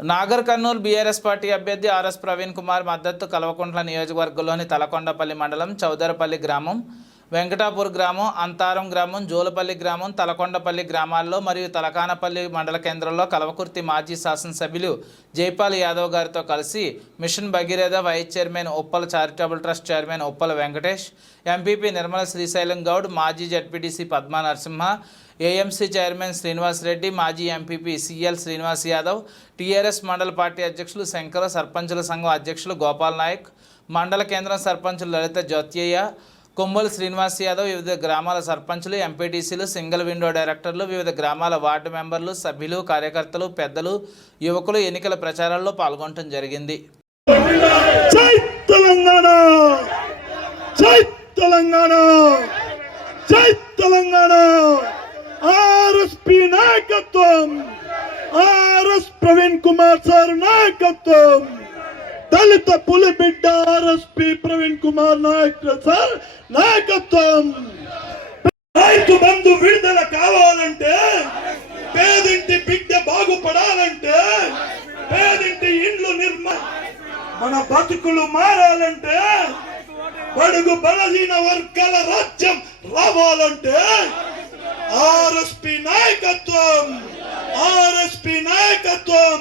Nagar Kurnool BRS party అభ్యర్థి RS Praveen Kumar మద్దతు కల్వకుంట్ల నియోజకవర్గంలోని తలకొండపల్లి మండలం చౌదరపల్లి గ్రామం వెంకటాపూర్ గ్రామం అంతారం గ్రామం జోలపల్లి గ్రామం తలకొండపల్లి గ్రామాల్లో మరియు తలకానపల్లి మండల కేంద్రంలో కలవకుర్తి మాజీ శాసనసభ్యులు జైపాల్ యాదవ్ గారితో కలిసి mission Bhagiratha vice chairman Uppala charitable trust chairman Uppala Venkatesh MPP Nirmala Srisailam Goud మాజీ ZPTC Padma Narasimha AMC chairman Srinivas Reddy మాజీ MPP CL Srinivas Yadav TRS మండల పార్టీ అధ్యక్షులు శంకర్ సర్పంచుల సంఘం అధ్యక్షులు గోపాల్ నాయక్ మండల కేంద్రం సర్పంచులు లలిత జ్యోత్యయ్య కొమ్మూలు శ్రీనివాస్ యాదవ్ వివిధ గ్రామాల సర్పంచులు ఎంపీటీసీలు సింగిల్ విండో డైరెక్టర్లు వివిధ గ్రామాల వార్డు మెంబర్లు సభ్యులు కార్యకర్తలు పెద్దలు యువకులు ఎన్నికల ప్రచారాల్లో పాల్గొనడం జరిగింది. జై తెలంగాణ! జై తెలంగాణ! జై తెలంగాణ! ఆర్ఎస్పి నాయకత్వం! ఆర్ఎస్ ప్రవీణ్ కుమార్ సార్ నాయకత్వం! దళిత పులి బిడ్డ ఆర్ఎస్పి ప్రవీణ్ కుమార్ నాయక్ సార్ నాయకత్వం. రైతు బంధు విడుదల కావాలంటే పేదింటి బిడ్డ బాగుపడాలంటే పేదింటి ఇండ్లు నిర్మా మన బతుకులు మారాలంటే బడుగు బలహీన వర్గాల రాజ్యం రావాలంటే ఆర్ఎస్పి నాయకత్వం ఆర్ఎస్పి నాయకత్వం.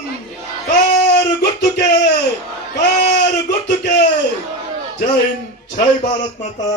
જય હિન્દ જય ભારત માતા